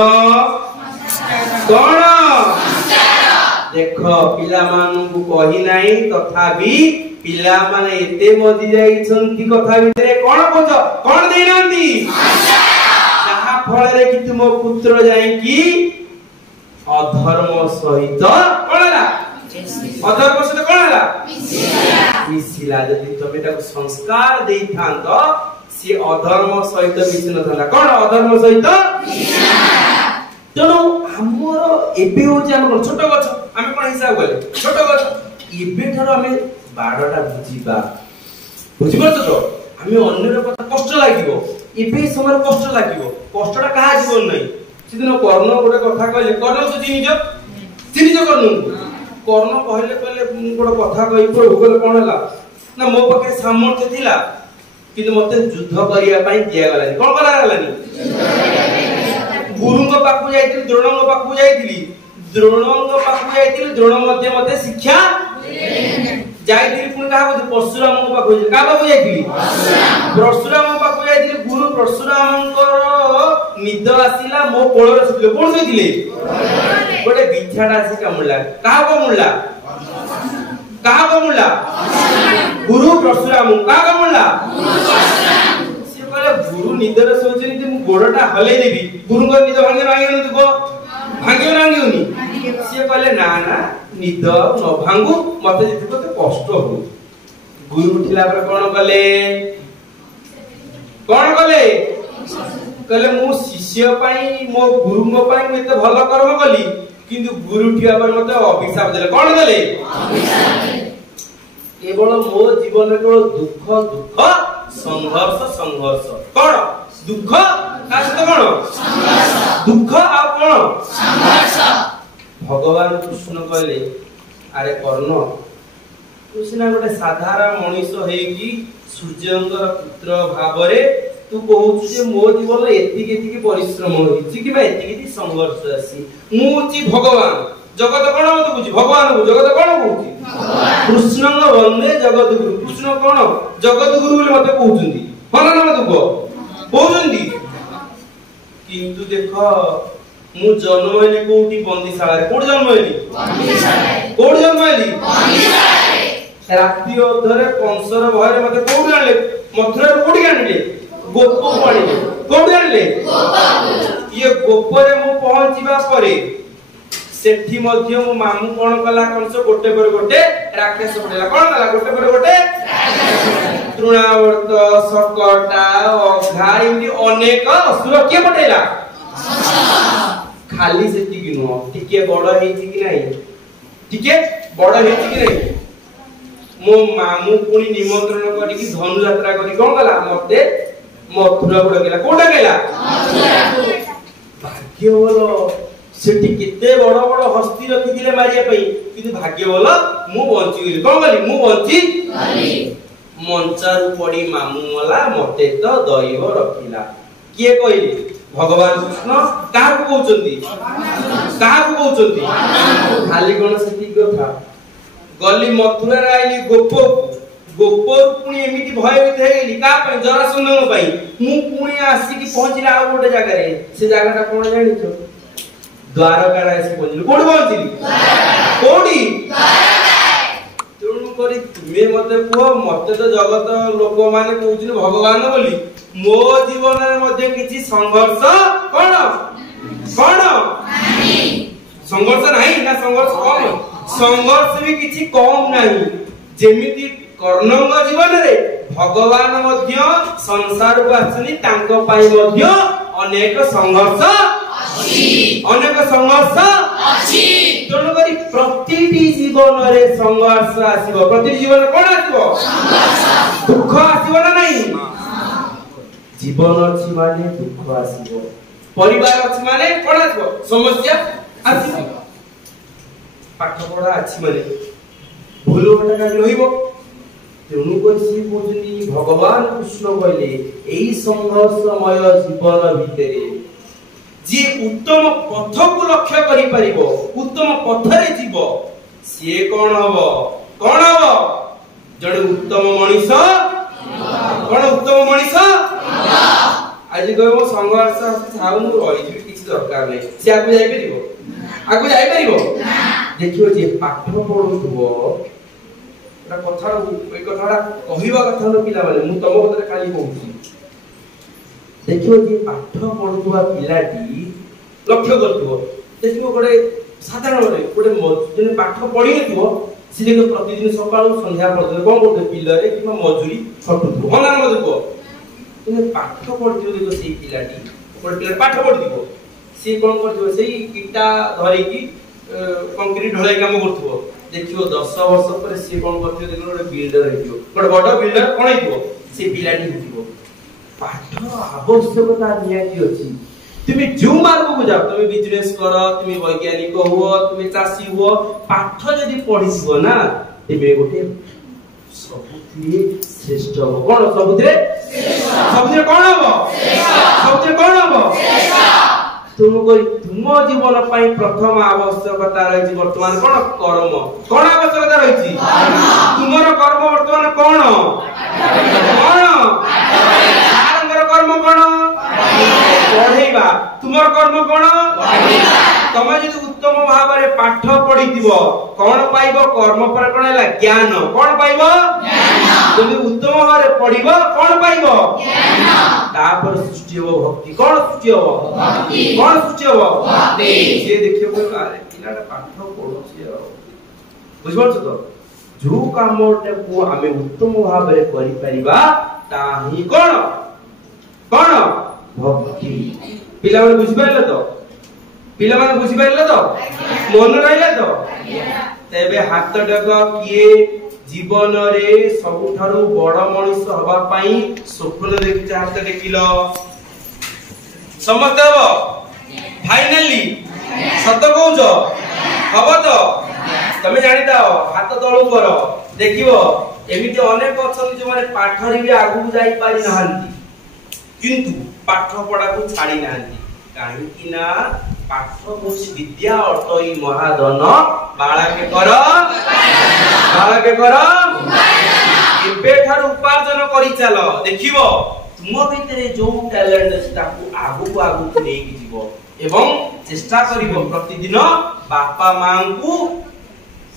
ଦେଖ ପିଲାମାନଙ୍କୁ କହି ନାହିଁ ତଥାପି ପିଲାମାନେ ଏତେ ମଜି ଯାଇଛନ୍ତି କଥା ଭିତରେ କଣ କହୁଛ କଣ ଦେଇନାହାନ୍ତି ଯାହା ଫଳରେ କି ତୁମ ପୁତ୍ର ଯାଇକି ଅଧର୍ମ ସହିତ କଣ ହେଲା ମିଶିଲା ଯଦି ତମେ ତାକୁ ସଂସ୍କାର ଦେଇଥାନ୍ତ ସିଏ ଅଧର୍ମ ସହିତ ମିଶି ନଥାନ୍ତା କଣ ଅଧର୍ମ ସହିତ ତେଣୁ ଆମର ଏବେ ହଉଛି ଆମେ କଣ ଛୋଟ ଗଛ ଆମେ କଣ ହିସାବ କଲେ ଛୋଟ ଗଛ ଏବେଠାରୁ ଆମେ ବାଡଟା ବୁଝିପାରୁଛ ତ ଆମେ ଅନ୍ୟର କଥା କଷ୍ଟ ଲାଗିବ ଏବେ ସମୟରେ କଷ୍ଟ ଲାଗିବ କଷ୍ଟଟା କାହା ଜୀବନ ନାହିଁ ସେଦିନ କର୍ଣ୍ଣ ଗୋଟେ କଥା କହିଲେ କର୍ଣ୍ଣ ତୁ ଚିହ୍ନିଛ କର୍ଣ୍ଣ କହିଲେ ମୁଁ ଗୋଟେ କଥା କହିବି ପ୍ରଭୁ କହିଲେ କଣ ହେଲା ନା ମୋ ପାଖରେ ସାମର୍ଥ୍ୟ ଥିଲା କିନ୍ତୁ ମତେ ଯୁଦ୍ଧ କରିବା ପାଇଁ ଦିଆଗଲାନି କଣ କରାଗଲାନି ଗୁରୁଙ୍କ ପାଖକୁ ଯାଇଥିଲି ଦ୍ରୋଣଙ୍କ ପାଖକୁ ଯାଇଥିଲି ଦ୍ରୋଣ ମଧ୍ୟ ମତେ ଶିକ୍ଷା ଯାଇଥିଲି ପୁଣି କାହା ପରଶୁରାମଙ୍କ ପାଖକୁ କାହା ପାଖକୁ ଯାଇଥିଲି ପରଶୁରାମଙ୍କ ପାଖକୁ ଯାଇଥିଲି ଗୁରୁ ପରଶୁରାମଙ୍କର ନିଦ ଆସିଲା ମୋ କୋଳରେ ଶୋଇଥିଲେ କୋଣ ଶୋଇଥିଲେ ଗୋଟେ ବିଛାଟା ଆସି କାମୁଡ଼ିଲା କାହାକୁ କାମୁଡ଼ିଲା ଗୁରୁ ପରଶୁରାମ କାହା କାମୁଡ଼ିଲା ସିଏ କହିଲେ ଗୁରୁ ନିଦରେ ଶୋଇଛନ୍ତି ମୁଁ ଗୋଡଟା ହଲେଇ ଦେବି ଗୁରୁଙ୍କ ନିଦ ଭାଙ୍ଗିବନି ସିଏ କହିଲେ ନା ନିଦ ନ ଭାଙ୍ଗୁ ମତେ ଯେତିକି କଷ୍ଟ ହଉ ଗୁରୁ ଉଠିଲା ପରେ କଣ କଲେ କହିଲେ ମୁଁ ଶିଷ୍ୟ ପାଇଁ ମୋ ଗୁରୁଙ୍କ ପାଇଁ ମୁଁ ଏତେ ଭଲ କର୍ମ କଲି କିନ୍ତୁ ଗୁରୁ ଉଠିବା ପରେ ମତେ ଅଭିଶାପ ଦେଲେ କଣ ଦେଲେ केवल मो जीवन केवल दुख दुख संघर्ष संघर्ष कौन दुख का कौन दुख आ कौन भगवान कृष्ण कहले अरे कर्ण तू सिना गोटे साधारण मनीष हेकी सूर्यंकर पुत्र भावरे तू कहू जे मो जीवन एतिक एतिक परिश्रम होइछि कि एतिक संघर्ष आसी मुची भगवान जगत कौन मत बुझी भगवान को जगत कौन कहूची कृष्ण वंदे जगत गुरु कृष्ण कौन जगत गुरु बोली मते कहउछंती हना ना मत कहउछंती किंतु देखो मु जन्म हेली कोठी बंदीशाला रे कोठी जन्म हेली बंदीशाला कोठी जन्म हेली बंदीशाला रात्रि अधरे कंसर भयरे मते कोठी आनले मथुरा रे कोठी आनले गोप आनले कोठी आनले गोप ये गोपरे मु पहुंचीबा परे सेठी मध्य मो मामू कोन कला कंस गोटे पर गोटे राक्षस पडेला कोन कला गोटे पर गोटे राक्षस तृणावर्त सकटा अघा इमि अनेक असुर के पडेला खाली सेठी कि नो टिके बड़ हेछि कि नाही टिके बड़ हेछि कि नाही मो मामू पुनी निमंत्रण करी कि धनु यात्रा करी कोन कला मते मथुरा गुड गेला कोडा गेला मथुरा भाग्य बोलो सेठी केते बड़ बड़ हस्ती रखिथिले मारिया पई किंतु भाग्य बोला मु बंची गेली कोन गली मु बंची गली मंचारु पड़ी मामू मला मते तो दैव रखिला किए कहली भगवान कृष्ण काहा को कहउचंती खाली कोन सेठी कथा गली मथुरा रे आइली गोप पुणी एमिति भयभीत हेली का पई जरासंध पई मु पुणी आसी कि पहुंचिला आ गोटे जगह रे से जगहटा कोन जानिछो द्वारका रे से पहुंचली कोड पहुंचली कोडी तुम करी तुमे मते को मते तो जगत लोक माने कहउछन भगवान बोली मो जीवन रे मध्ये किछि संघर्ष कोन नाही संघर्ष नाही ना संघर्ष कम संघर्ष भी किछि कम नाही जेमिति कर्णंग जीवन रे भगवान मध्य संसार को आछनी तांको पाई मध्य अनेक संघर्ष अनेक संघर्ष अछि तेणु करी प्रतिटी जीवन रे संघर्ष आसीबो प्रति जीवन कोन आसीबो संघर्ष दुख आसीबो ना नहीं जीवन अछि माने दुख आसीबो परिवार अछि माने कोन आसीबो समस्या आसीबो पाठ पढ़ा अछि माने भूल भटका रहिबो तेणु करी से कहउछनी भगवान कृष्ण कहले एई संघर्षमय जीवन भितरे जे उत्तम पथ को लक्ष्य करि परिबो उत्तम पथरे जीव से कोन हबो जड़े उत्तम मनीष कोन उत्तम मनीष आज कहबो संघर्ष थाउ मु रहि जे किछ दरकार नै से आगु जाई परिबो देखियो जे पाठ पढुथबो कथा ए कथाडा कहिबा कथा न पिला माने मु तम कथरे खाली कहूची देखियो जे पाठ पढुवा पिलाटी लक्ष्य करथबो देखियो गोटे साधारण रे गोटे जने पाठ पढि नथिबो से देखो प्रतिदिन सकाळ संध्या पर्यंत कोन करते पिलरे किबा मजूरी खटुथबो हना मजको तने पाठ पढियो देखो सेई पिलाटी गोटे पिला पाठ पढिथबो से कोन करथबो सेई ईटा धरि की कंक्रीट ढलाई काम करथबो देखियो 10 वर्ष पर से कोन करथबो देखो गोटे बिल्डर हेतियो गोटे बड़ बिल्डर कोन हेतियो से पिलाटी हेतियो पाठ आवश्यकता नियाती अछि तुम जो मार्ग को जाओ तुम बिजनेस करो तुम वैज्ञानिक हो तुम चासी हो पाठ यदि पढिसबो ना तेबे गोटे सबुथिरे श्रेष्ठ हो कोन सबुथिरे कोन हो श्रेष्ठ तुम जीवन पाई प्रथम आवश्यकता रही वर्तमान कोन आवश्यकता रही तुमर कर्म वर्तमान कोन कर्म कोन पढेबा तुमर कर्म कोन तमे यदि उत्तम भाव रे पाठ पढिथिबो कोन पाइबो कर्म पर कोन हैला ज्ञान कोन पाइबो ज्ञान तुम उत्तम भाव रे पढिबो कोन पाइबो ज्ञान तापर सृष्टि हो भक्ति कोन सृष्टि हो भक्ति से देखियो को अरे पिलाटा पाठ पढुछि बुझबो तो जो कामटे को आमे उत्तम भाव रे करि परिबा ताही कोन भक्ति पिला माने बुझि पाइले तो मन रहिला तो तेबे हाथ डग किए जीवन रे सबुठारु बड़ मनुष्य हवा पाई स्वप्न देखि हाथ टेकिलो समझ देव फाइनली सत कहूच हब तो तमे जानि दाओ हाथ तळु कर देखिबो एमिति अनेक अछन जे माने पाठरी भी आगु जाई पारि नहांती किंतु पाठ पढ़ा को छाड़ी नहांती काहे कि ना पाठ होछि विद्या अटई महाधन बाळके कर एबे ठार उपार्जन करी चलो देखिबो तुम भितरे जो टैलेंट अछि ताकू आगु आगु नेकी जीवो एवं चेष्टा करिवो प्रतिदिन बापा मां को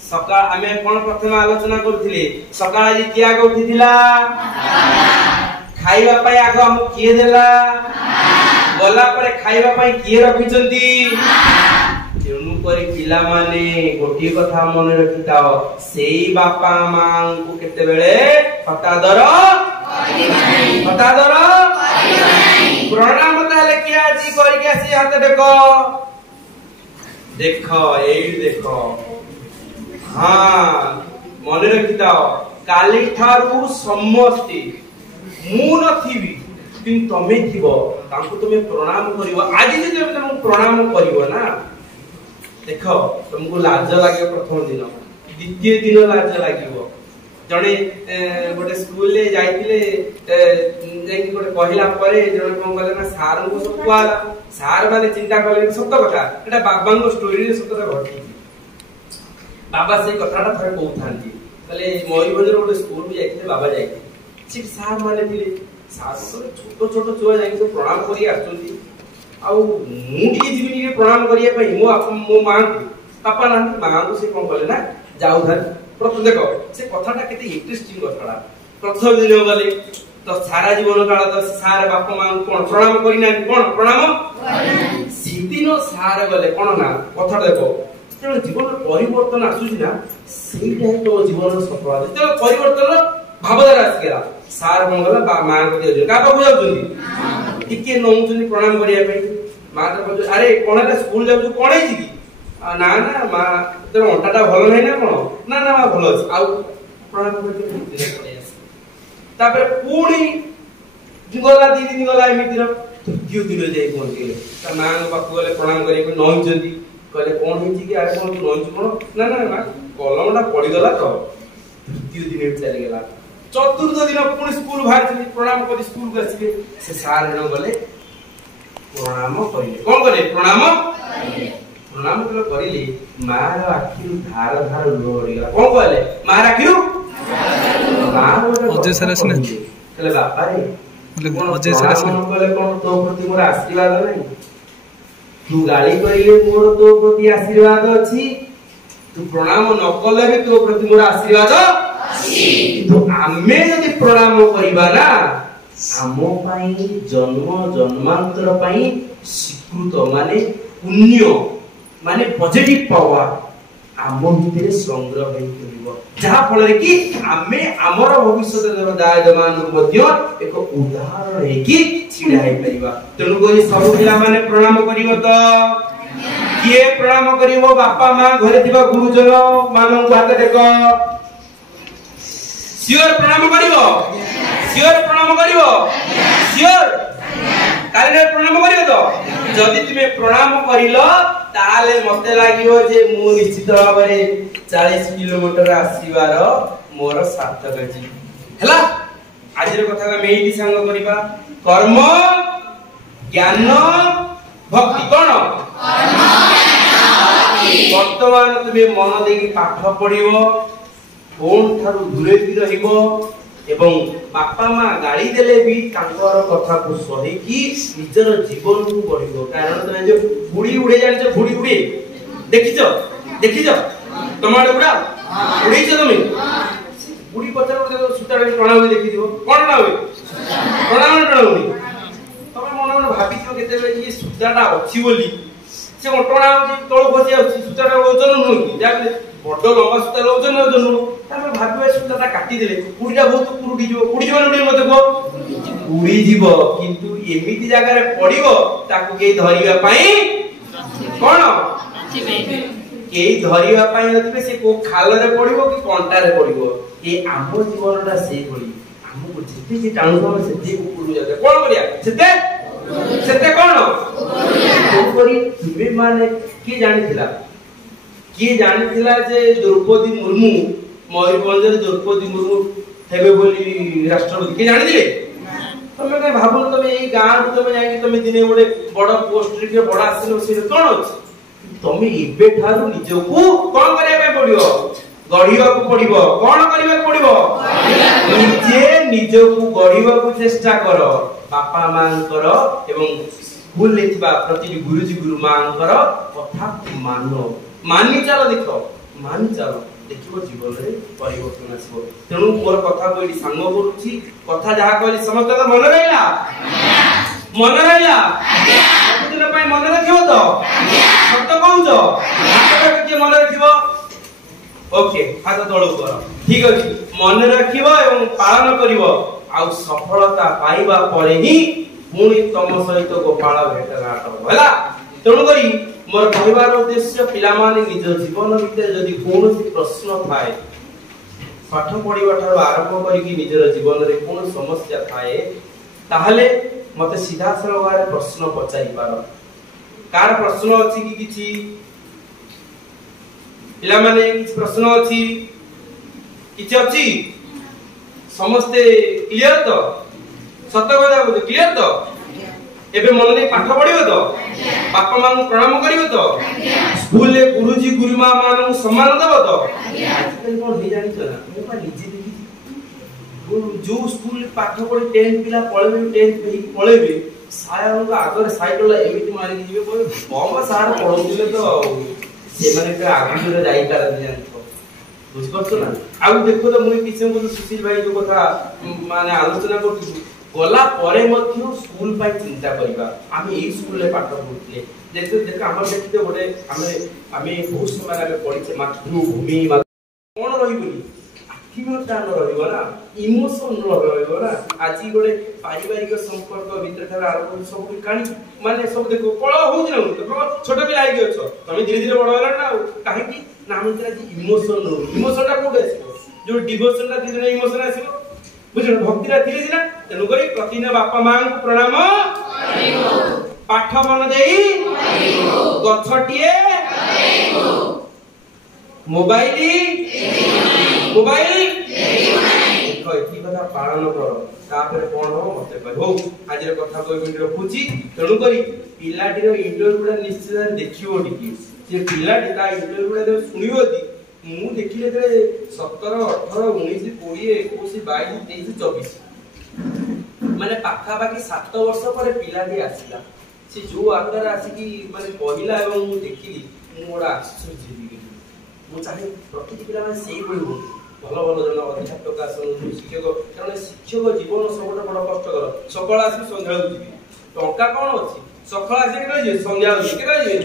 सकाळ आमे कोन प्रथम आलोचना करथिले सकाळ आज किया उठिथिला खाइबा पय आग हम किए देला गला परे खाइबा पय किए रखिचंती तेनु करी पिला माने गोटी कथा मन रखिताओ सेई बापा मां को केते बेले हतादर प्रणाम ताले किया जी करी के आसी हाथ देखो देखो एई देखो हाँ मन रखिताओ काली ठारू समस्ते मु नथिबी किंतु तमे थिबो तांको तमे प्रणाम करिवो आज जे तमे प्रणाम करिवो ना देखो तुमको लाज लागे प्रथम दिन द्वितीय दिन लाज लागिवो जणे गोटे स्कूल ले जाइतिले जेकी गोटे कहिला परे जणे कोन कहले ना सार को सब कुआला सार माने चिंता करले सत्य कथा एटा बाबांगो स्टोरी रे सत्य घटी बाबा से कथाटा थरे कहउथांती कहले मयूरभंज गोटे स्कूल में जाइतिले बाबा जाइतिले सिर्फ सार माने थिले सार छोट छोट छुआ जाई तो प्रणाम करी आछंती आउ मु टी जीवनी के प्रणाम करिया पई मो मां पापा ना मां को से कोन कहले ना जाऊ धर प्रथम देखो से कथाटा केते इंटरेस्टिंग कथाटा प्रथम दिन गले तो सारा जीवन काल तो सार बापा मां कोन प्रणाम करी ना कोन प्रणाम सीदिनो सार गले कोन ना कथा देखो तो जीवन परिवर्तन आसुची ना सेटा तो जीवन सफल तो परिवर्तन भावधारा आसी गेला सार कोन गला मां को दियो का बाबू जाउछनी टिके नउछनी प्रणाम करिया पे मां तो कहू अरे कोनला स्कूल जाउ कोन है जी ना ना मां तोर अंटाटा भलो नै ना कोन ना ना मां भलो अछि आ प्रणाम करके तापर पूणी गला दी दिन गला एमितिर तृतीय दिन जाई कोन के त मां बापू गले प्रणाम करी को नउछनी कहले कोन है जी कि अरे कोन नउछ कोन ना ना मां कलमटा पड़ी गला तो तृतीय दिन चली गेला चतुर्थ दिन पुणी स्कूल बाहर प्रणाम कर स्कूल को आसिले से सार रे गले प्रणाम करिले कोन करे प्रणाम कलो करिले मार आखिरु धार धार लोड़ी गला कोन कहले मार आखिरु अजय सरस ने कहले बापा रे अजय सरस ने कहले कोन तो प्रति मोर आशीर्वाद नै तू गाली करिले मोर तो प्रति आशीर्वाद अछि तू प्रणाम न कले भी तो प्रति मोर आशीर्वाद तो आमे यदि प्रणाम करिबा ना आमो पाई जन्म जन्मांतर पाई स्वीकृत माने पुण्य माने पॉजिटिव पावर आमो भितरे संग्रह होई करिवो जहा फल रे कि आमे हमर भविष्य दायमान मध्य एक उदाहरण है कि छिडा है परिबा तनु कोई सब पिला माने प्रणाम करिवो तो किए प्रणाम करिवो बापा मां घरे दिबा गुरुजन मानन को हाथ देखो सियोर प्रणाम करिवो सियोर काले प्रणाम करिवो तो जदि तुमे प्रणाम करिलो ताले मते लागिवो जे मु निश्चित भाबरे 40 किलोमीटर आसीबार मोर सार्थक अछि हला आज रे कथा में एही संग करिबा कर्म ज्ञान भक्ति कोन वर्तमान तुमे मन देकी पाठ पढिवो फोन थारु दूरे भी रहिबो एवं बापा मां गाड़ी देले भी तांकर कथा को सही कि निजर जीवन को बढ़िबो कारण तमे जो बुड़ी उड़े जानि बुड़ी उड़े देखिछो टमाटो उड़ा उड़ीछो तुमे बुड़ी पथर उड़े सुता रे टणा होई देखि दिबो कोन ना होई टणा होई तमे मन मन भाबिछो केते बे ये सुताटा अछि बोली से टणा होई तळ बसी अछि सुताटा ओजन नुकी जाके बड़ लंबा सुता ओजन ओजन तमे भाबिबे सुताटा काटी देले पुडीटा बहुत पुरुडी जो नडी मते को पुडी जीवो किंतु एमिति जागा रे पडिबो ताकू के धरिबा पई कोन के धरिबा पई नथिबे से को खाल रे पडिबो कि कंटा रे पडिबो ए आम जीवनटा से भली हमको जेते जे टाणु हम सेते उपरु जाते कोन करिया सेते सेते कोन उपरी तुमे माने की जानिथिला जे द्रौपदी मुर्मू मयूरभंज द्रौपदी मुर्मू हेबे बोली राष्ट्रपति की जानिथिले तमे के भाबो तमे ए गांव तमे जाई तमे दिने गोटे बड़ पोस्ट रे बड़ आसिनो से कोन अछि तमे इबे ठारू निजको कोन करिया पे पड़ियो गढिबा को पड़िबो कोन करिबा को पड़िबो निजे निजको गढिबा को चेष्टा करो बापा मांकर एवं स्कूल लेथिबा प्रति गुरुजी गुरु मांकर कथा मानो मानि चलो देखो मानि चलो देखिबो जीवन रे परिवर्तन आसीबो तेनु मोर कथा कोइडी सांग करूची कथा जहा कहली समस्त तो मन रहला दिन पय मन रखिबो तो सत्य कहूचो हाथ के मन रखिबो ओके हाथ तळु कर ठीक अछि मन रखिबो एवं पालन करिवो आ सफलता पाइबा परे ही पुणी तम सहित गोपाल भेटघाट होला तेनु करी मोर कहबार उद्देश्य पिला माने निज जीवन भितर जदि कोनोसी प्रश्न थाए पाठ पढिबा ठार आरंभ करिकि निजर जीवन रे कोन समस्या थाए ताहले मते सीधा सरवारे प्रश्न पचारि पार कार प्रश्न अछि कि किछि पिला माने किछि प्रश्न अछि किछि अछि समस्त क्लियर तो सत्य কথা बोल क्लियर तो एबे मन ने पाठ पढिबो तो बापा मां को प्रणाम करिवो तो स्कूल ले गुरुजी गुरुमा मान को सम्मान देबो तो आजकल कोन हे जानि छ ना मो पा निजे देखि जो स्कूल पाठ पढि 10 पिला पळेबे 10 पे पळेबे साया को आगर साइकिल एमिति मारि दिबे कोइ बम सार पढौले तो से माने के आगु रे जाई पार दियान तो बुझ करछो ना आ देखो तो मुई किछे को सुशील भाई जो कथा माने आलोचना करथि गला परे मध्य स्कूल पाई चिंता करिबा आमे एई स्कूल ले पाठ पढुतले देखो देखो हमर देखते गोटे आमे बहुत समय आगे पढिछे मातृभूमि कोन रहिबोनी आत्मीयता न रहिबो ना इमोशन न रहिबो ना आजि गोटे पारिवारिक संपर्क भीतर थार आरंभ सब कानी माने सब देखो कळ होउछ ना देखो छोट पिला आइ गयो तमे धीरे धीरे बड़ होला ना काहे कि नाम जे इमोशन नो इमोशन ता कोड आसीबो जो डिवोशन ता धीरे इमोशन आसीबो बुझलो भक्ति रा धीरे धीरे तेनु करी प्रतिदिन बापा मां को प्रणाम करिवो पाठ मन देई करिवो गछटिए करिवो मोबाइल देखो एठी कथा पालन करो तापर कोन हो मते कहो आज रे कथा कोइ मिनिट रखुची तेनु करी पिलाटी रो इंटरव्यू निश्चित देखियो टिकी जे पिलाटी ता इंटरव्यू सुनियो दी मु देखिले जे 17 18 19 20 21 22 23 24 माने पाखा बाकी 7 वर्ष पर पिलाटी आसीला से जो आकर आसी कि माने पहिला एवं मु देखिली मु ओडा आश्चर्य जीवी मु चाहे प्रति पिला माने सेही बोली हो भलो भलो जन अध्यापक आसन शिक्षक कारण शिक्षक जीवन सबटा बड़ कष्टकर सकाळ आसी संध्या होती टंका कोन अछि सकाळ आसी के जे संध्या होती के जे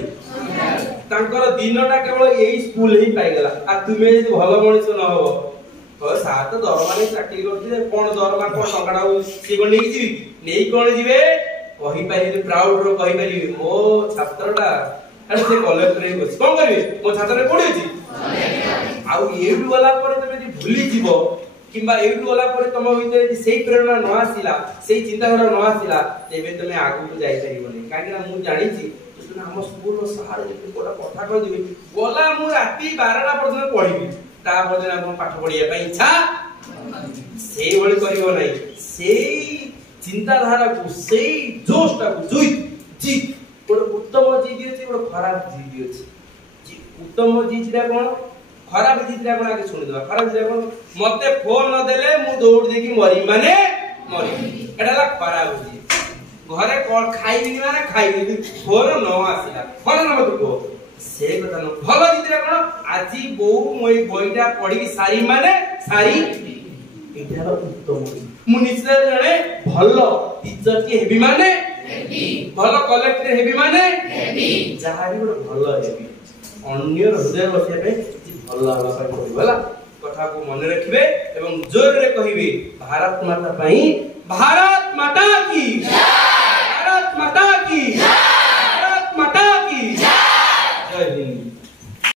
तांकर दिनटा केवल एई स्कूल ही पाई गेला आ तुमे जे भलो मଣିष न हो तो सात दरमा ने चाकरी करथिले कोन दरमा कोन टंकाडा से कोन नेकी जीवी नेई कोन जीवे कहि पारि प्राउड रो कहि पारि मो छात्रडा अरे से कॉलेज रे बस कोन करबे मो छात्र रे पढे छी आउ एडु वाला पर तमे जे भूली जीवो किबा एडु वाला पर तम भीतर सेही प्रेरणा न आसीला सेही चिंताधारा न आसीला तेबे तमे आगु को जाई परिबोनी काहे ना मु जानि छी हम स्कूल रो सहारे जे कोडा कथा कह दिबे गोला मु राती 12टा पर्यंत पढिबी ता बदले हम पाठ पढिया पई इच्छा सेही बळी करिवो नै सेही चिंताधारा को सेही जोशटा को जुई जी कोड उत्तम जीवी अछि कोड खराब जीवी अछि जी उत्तम जीवीरा कोन खराब जीवीरा कोन आगे सुनि दबा खराब जीवीरा कोन मते फोन न देले मु दौड़ देकी मरी माने मरी एडाला खराब जी घरे कोन खाइबी माने खाइबी फोन न आसीला फोन न मत को से कथा न भलो जीवीरा कोन आजी बहु मोई बईटा पढी सारी माने सारी एटार उत्तम मु निश्चय जणे भलो टीचर के हेबी माने हेबी भलो कलेक्टर हेबी माने हेबी जहारी बड़ भलो हेबी अन्य हृदय बसिया पे भलो हला पाई पड़िबला कथा को मन रखिबे एवं जोर रे कहिबे भारत माता पई भारत माता की जय भारत माता की जय।